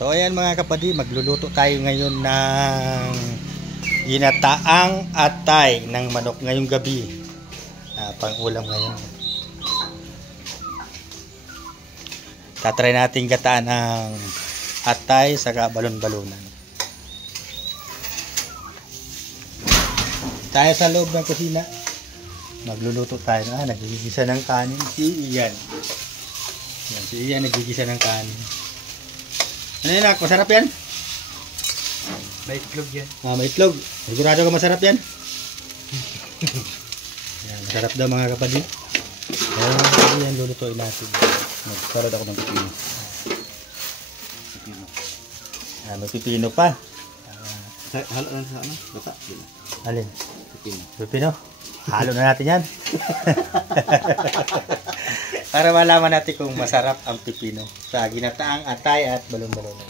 So ayan mga kapatid, magluluto tayo ngayon ng ginataang atay ng manok ngayong gabi. Pang ulam ngayon. Tatry natin gataan ng atay sa balon-balonan. Tayo sa loob ng kusina. Magluluto tayo. Nagigisa ng kanin si Ian. Yan, si Ian nagigisa ng kanin. Ano yun, Nak? Masarap yan? May itlog yan. May itlog. Sigurado ka masarap yan? Yan, masarap daw mga kapatid. Yan, lulutuin natin. Magkarod ako ng pipino. May pipino pa. Halo lang sa ano? Bata. Alin? Pipino. Pipino? Halo na natin yan. Para malaman natin kung masarap ang pipino sa ginataang atay at balon-balonan.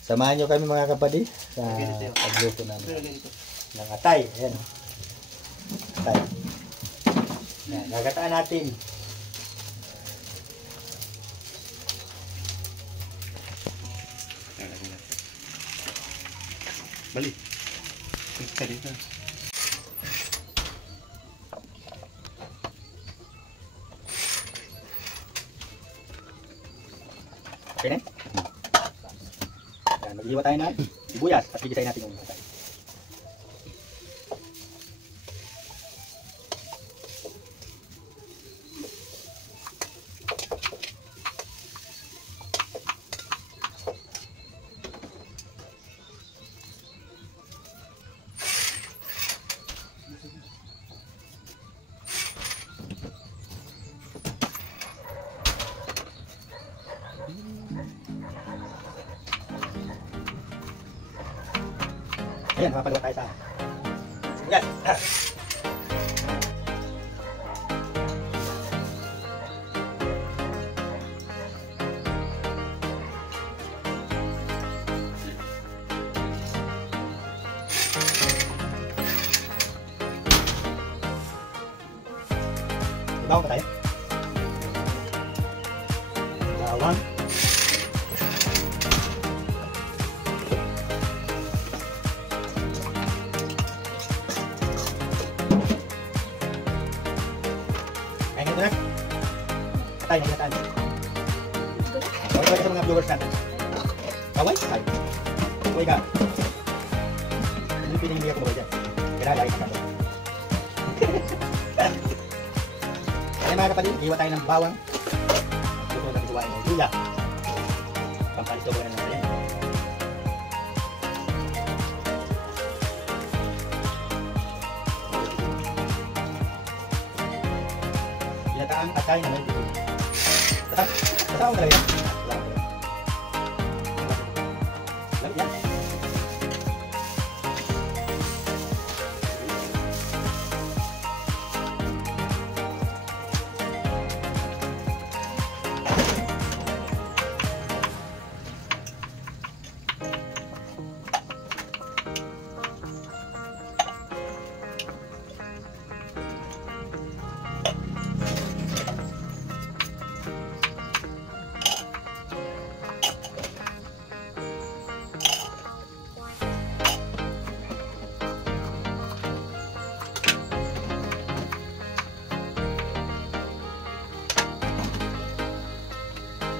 Samahan nyo kami mga kapatid sa pagluto namin ng atay. Ayan. Atay. Ayan, gagataan natin. Balik. Kita dito. Okay na? Ayan, mag-iwa tayo na sibuyas at gigisayin natin yung atay. Ayan, mapagawa tayo sa sibuyas. Bawang pa tayo. Bawang. Ito na. Atay, naglataan. Kaway ka sa mga viewers natin. Kaway? Ay. Kaway ka. Ano yung pinahimili ako kaway dyan? Kailangan lagi ka. Ayan mga kapatid, iwa tayo ng bawang. Gusto natin iwain ng luya. Pampalis ko ba na natin. Ginataang atay na may pipino. Tatawag talaga yan. Lagi yan.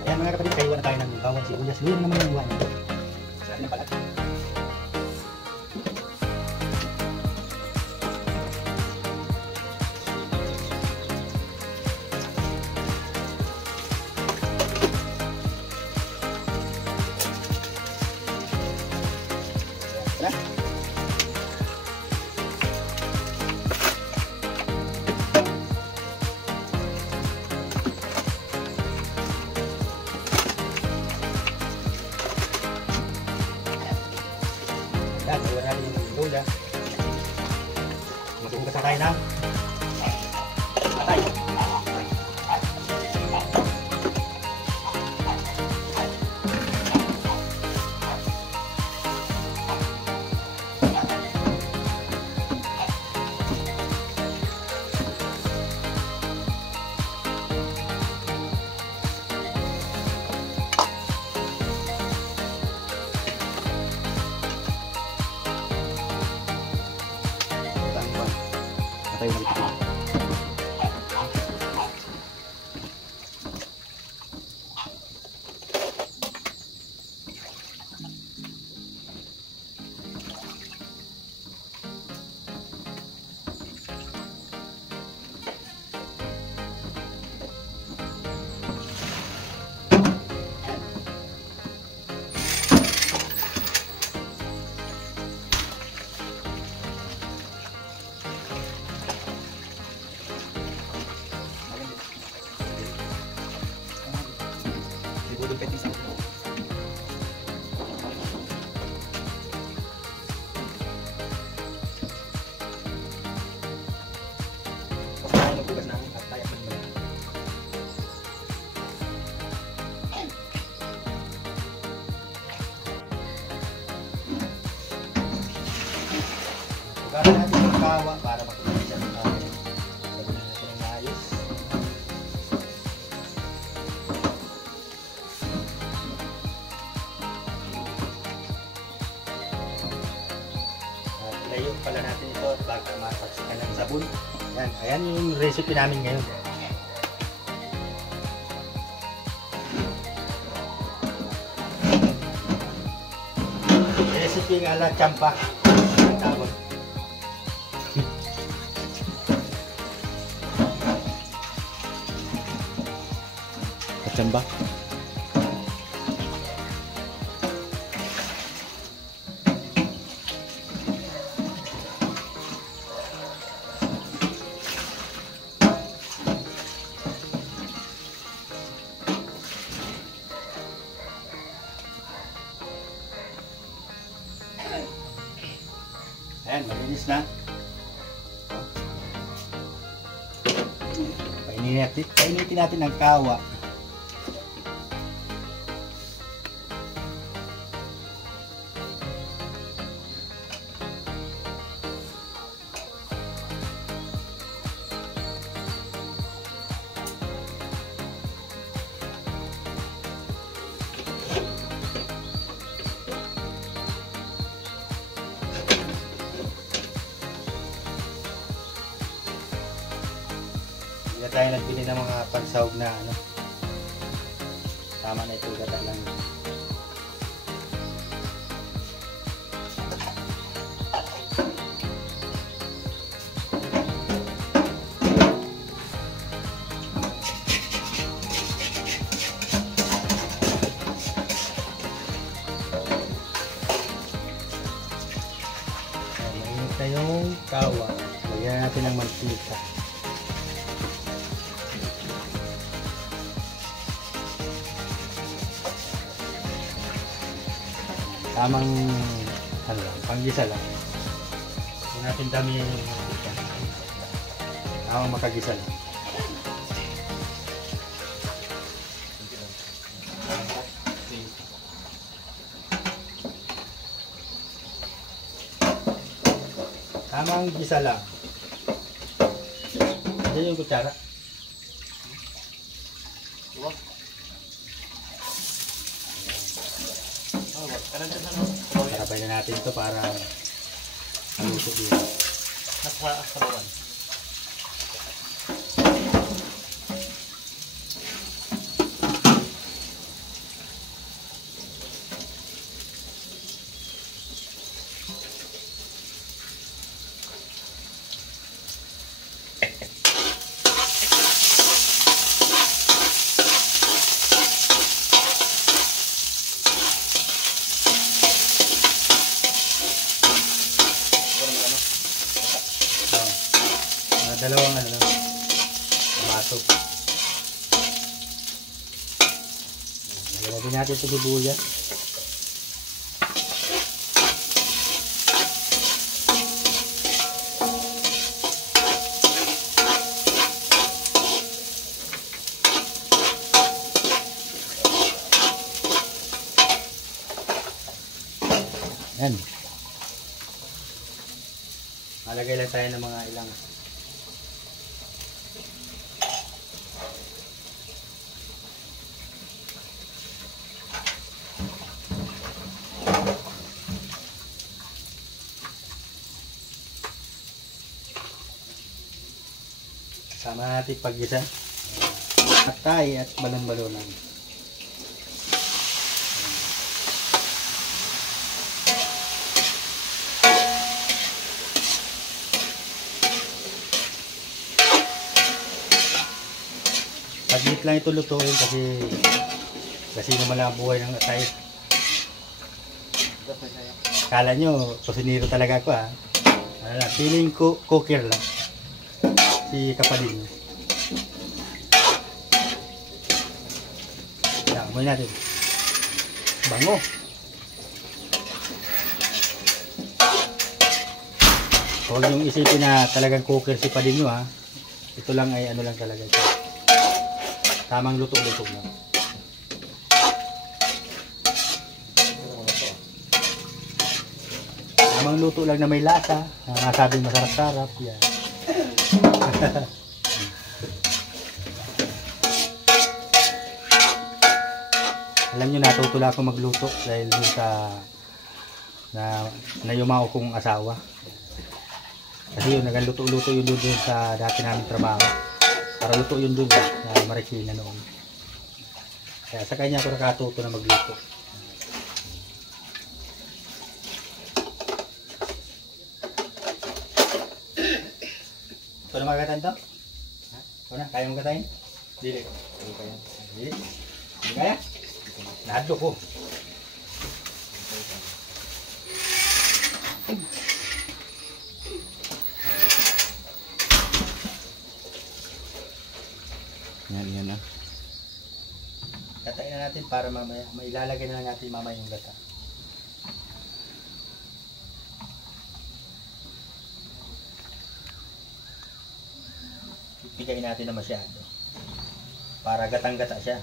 Ayan mga kapatid, kaiwan na tayo ng bawang sibuyas. Luya na naman yung iwan. Sa atin ang palat. Ayan, iwan natin yung luya. Maghugas na tayo ng atay. malupit yung sauce. Saan magbugas ng atay at manibay. Bugasan natin yung kawa para makulit siya ng kawa. Sabunin natin ng maayos. Layo pala natin ito bago mapaksikan ng sabon. Yan, ayan yung recipe namin ngayon. Recipe ala champa. Ang tawag. Kachamba. Ayan, malinis na. Painitin natin ang kawa. Hindi tayo nagbili ng mga pansahog na ano. Tama na ito, gata lang. Mainit na yung kawa. Lagyan natin ng mantika. Tamang ano lang, panggisa lang. Hindi natin dami yung mantika. Tamang makagisa lang. Tamang gisa lang. Diyan yung kutsara. Sarapay na natin ito para maluto dito. Nasasabawan. Dalawang ano lang, tomato. Lagyan natin ito sibuyas. Yan. Malagay lang tayo ng mga ilang sama natin paggisa atay at balon-balonan. Paglit lang ito lutuin kasi naman lang ang buhay ng atay. Kala nyo kusinero talaga ako ha. Ano lang, feeling ko cooker lang si kapatid niya. Amoy natin. Bango. Huwag niyong isipin na talagang cooker si Padin nyo ha. Ito lang ay ano lang talaga siya. Tamang luto-luto lang. Tamang luto lang na may lasa. Masabing masarap-sarap. Yan. Alam nyo, natutula ako magluto dahil dun sa na yumao kong asawa. Kasi yun, nagluto-luto yun dun sa dati namin trabaho. Para luto yun dun na Marikina noon. Kaya sa kanya ako nakatuto na magluto. Ito na magkatan to? Ha? Ito na? Kaya mong katayin? Dili. Dili? Hindi kaya? Nahadlo ko. Yan na. Katain na natin para mamaya, mailalagay na lang natin mamaya yung gata. Pigayin natin na masyado. Para gatang-gata siya.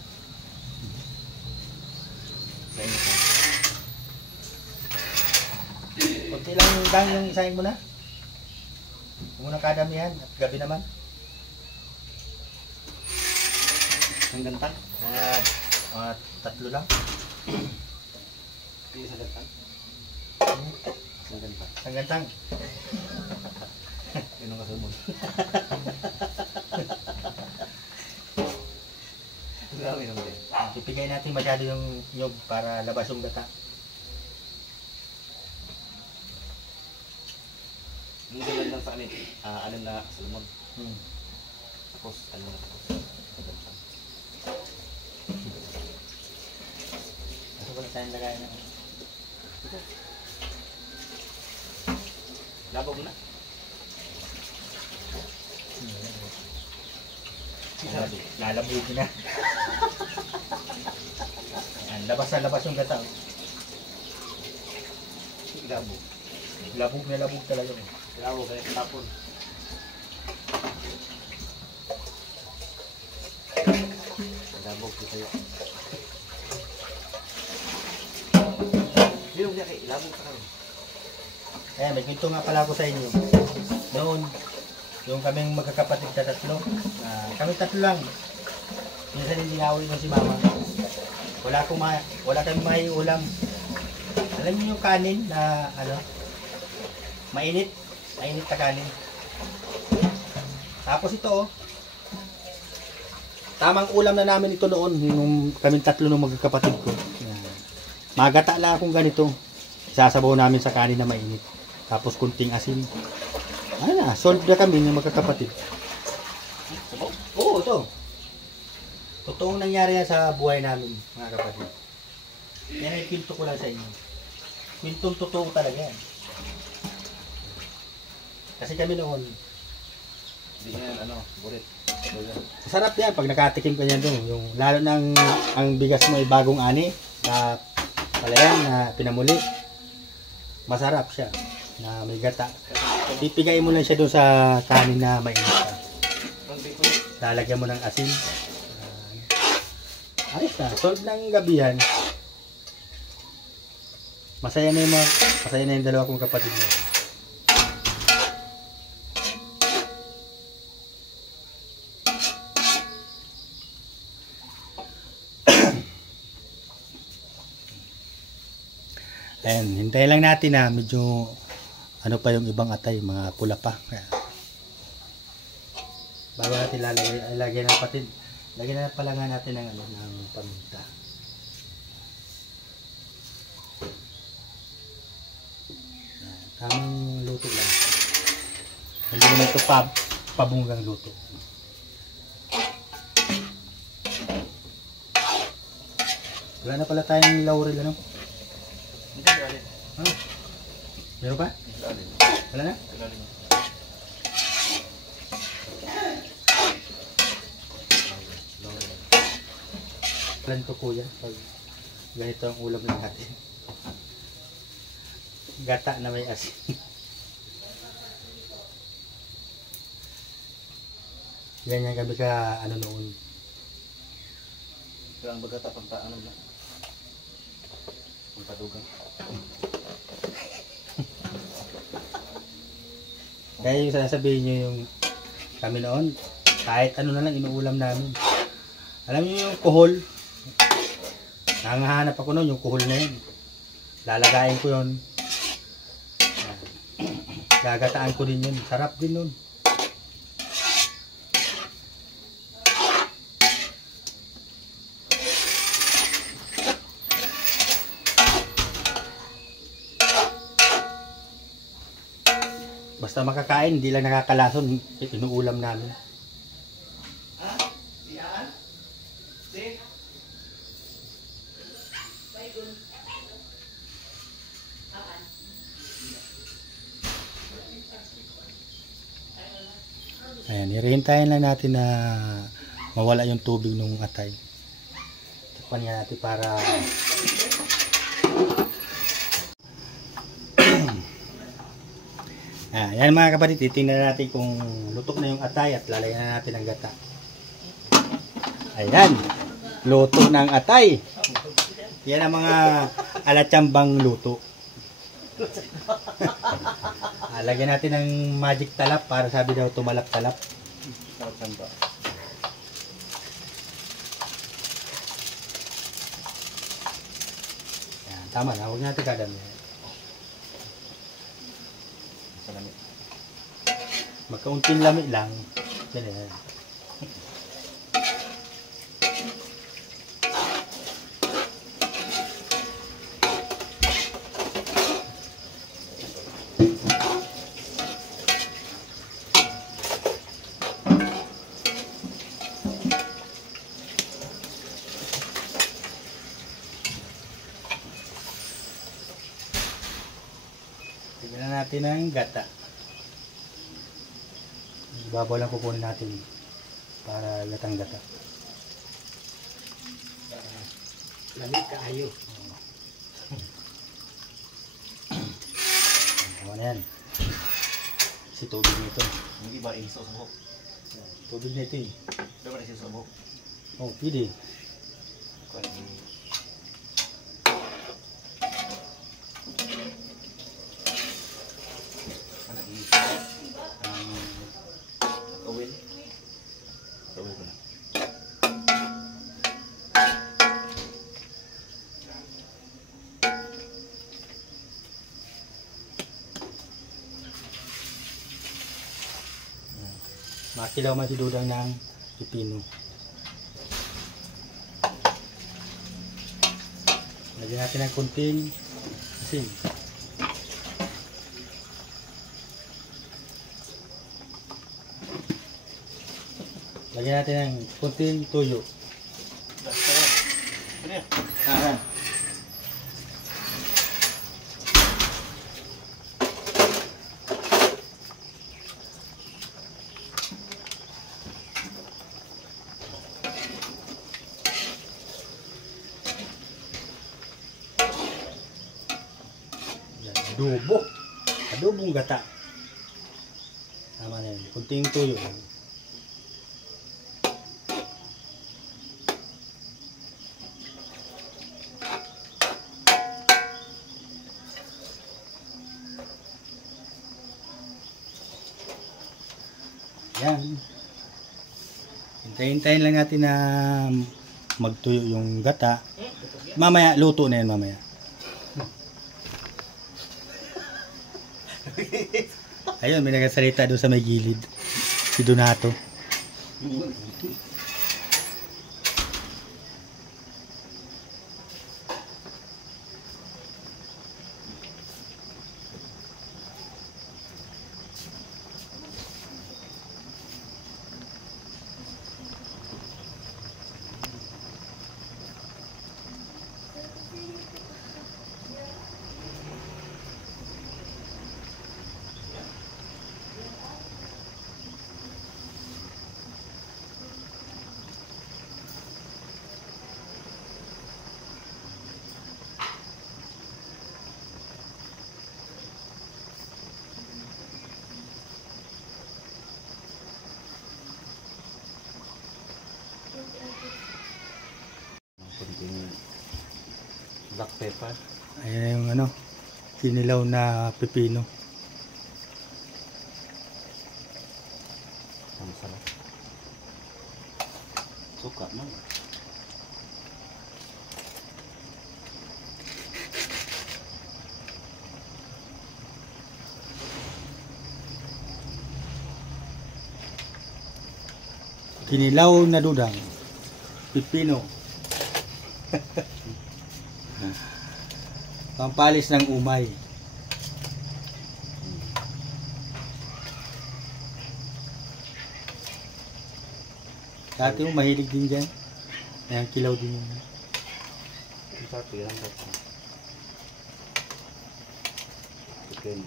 Kunti lang dang yung isahin mo na. Huwag mo nang kadamihan at gabi naman. Ang gantang. Mga 3 lang. Hindi sa gantang. Ang gantang. Ang gantang. Yun ang kasunod. Grabe naman din. Ipigay natin masyado yung nyog para labas yung gata. Yung gulad lang sa amin, alam na salmon. Tapos, alam na tapos. Ito ko na tayong lagay na. Labog na. Lalabugin na. Ayan, labas na labas yung gata. Labog. Labog na labog talaga. Labog, kaya tapon. Labog ko sa'yo. Bilog niya kay labog ka kami. Ayan, may kwento nga pala ako sa inyo. Noon, yung kaming magkakapatid sa 3. Kami 3 lang. Minsan hindi awin mo si mama. Wala kaming may ulam. Alam niyo yung kanin na ano? Mainit. Mainit na kanin. Tapos ito oh. Tamang ulam na namin ito noon. Yung kaming 3 ng magkakapatid ko. Magata lang akong ganito. Sasabaw namin sa kanin na mainit. Tapos kunting asin. Ano na, solve na kami ng magkakapatid. Oo, ito. Totoong nangyari yan sa buhay namin, mga kapatid. Yan ay kwento ko lang sa inyo. Kwentong totoo talaga yan. Kasi kami noon, Hindi yan, burit. sarap yan pag nakatikim ka yan doon. Yung, lalo na ang bigas mo ay bagong ani, na palayan, na pinamuli. Masarap siya, na may gata. Pipigay mo lang siya doon sa kanin na mainit ka. Lalagyan mo ng asin. Ayos na, solve ng gabihan. Masaya na yung dalawa kong kapatid mo. Ayan, hintayin lang natin na medyo ano pa yung ibang atay, mga pula pa. Kaya, bago natin lagyan ng patid, lagyan na pala nga natin ng, ng paminta. Ayan, tamang luto lang. Hindi naman ito pabunggang luto. Wala na pala tayong laurel, ano? Hindi ka galit. Huh? Meron pa? Galit. Wala na? Galit. Plan ko kuya. Ganito ang ulam natin. Gata na may asin. Ganyan kami ka ano noon. Pero ang bagata pagta ano na. Pagpadugang. Kaya yung sasabihin nyo yung kami noon, kahit ano na lang inuulam namin. Alam niyo yung kuhol? Nangahanap ako noon yung kuhol na yun. Lalagayin ko yun. Gagataan ko din yun. Sarap din nun. Basta makakain, hindi lang nakakalason, inuulam namin. Ayan, irintayin lang natin na mawala yung tubig ng atay. Takpan nga natin para yan mga kapatid, titingnan natin kung luto na yung atay at lalagyan na natin ang gata. Ayan, luto ng atay. Yan ang mga alatsambang luto. Lagyan natin ng magic talap para sabi daw tumalap-talap. Ayan, tama na, huwag natin kadami. Magkaunting lamig lang. Ganyan. Tignan natin ang gata. Ibabaw lang kukunin natin para gatang gata. Lamig kaayo. Tama na yan. Si tubig nito. Hindi ba iniso sa buhok? Tubig nito eh. Pero ba iniso sa buhok? Oh, pwede. Tawin ko na. Makilaw man si Dudang ng pipino. Lagyan natin ng kunting asin. Lagyan natin ng kunting tuyo. Adobo. Adobong gata. Tama na yun. Kunting tuyo. Yan. Hintayin lang natin na magtuyo yung gata. Mamaya, luto na yan mamaya. Ayun, may nagasalita doon sa may gilid. Si Donato. Black pepper. Ayan yung ano, kinilaw na pepino. Ang sarap. Suka man. Kinilaw na dudang. Pepino. Pampalis ng umay. Dati mo mahilig din dyan. Ayan, kilaw din yun. Ang sarap yan. Chicken.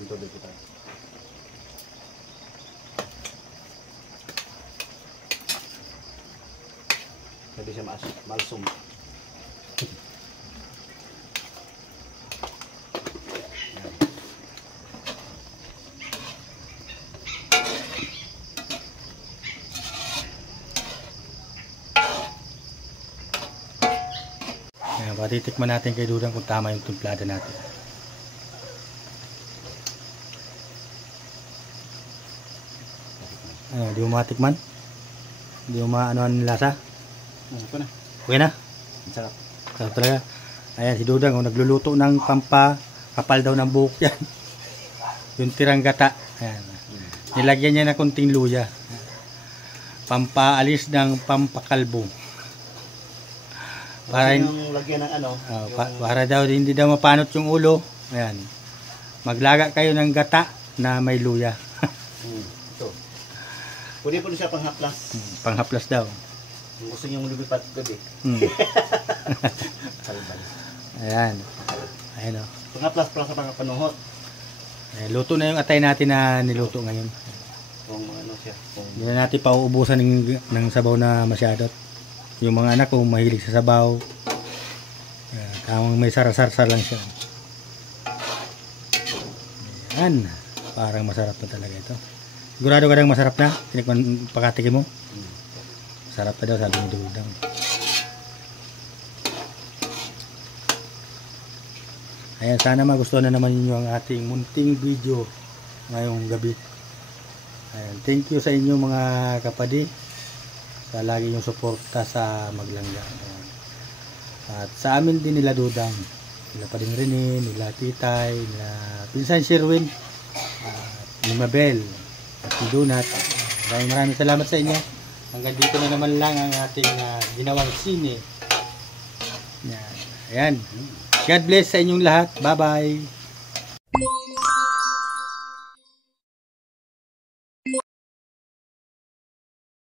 Ito dito tayo. Pwede siya malsum. Ayan, patitikman natin kay Dudang kung tama yung timplada natin. Ayan, di mo matikman? Di mo maano ang lasa? Ito na. Okay na? Ang sarap. Sarap talaga. Ayan, si Dudang, nagluluto ng kapal daw ng buhok yan. Yung tirang gata. Ayan. Nilagyan niya na konting luya. Pampaalis ng pampakalbo. Para, yung lagyan ng ano. para daw hindi daw mapanot yung ulo. Ayan. Maglaga kayo ng gata na may luya. Ito. Pwede po siya panghaplas. Panghaplas daw. Kung gusto niyo lumipat gabi. Salbal. Ayan. Ayan o. Panghaplas para sa pangpanuhot. Luto na yung atay natin na niluto ngayon. Kung ano siya. Hindi na natin pauubusan ng sabaw na masyado. Yung mga anak ko mahilig sa sabaw. Tamang may sarasar-sar lang siya. Ayan. Parang masarap na talaga ito. Sigurado ka nang masarap na? Pakatikin mo? Sarap na daw, sabi ni Dudang. Ayan, sana magustuhan na naman ninyo ang ating munting video ngayong gabi. Ayan, thank you sa inyo mga kapadi sa lagi yung suporta sa Maglangga. Ayan. At sa amin din nila Dudang, nila Pading Rene, nila Titay, nila Pinsan Sherwin, ni Mabel, at ni Donat. Maraming salamat sa inyo. Hanggang dito na naman lang ang ating ginawang sine. Ayan. God bless sa inyong lahat. Bye-bye.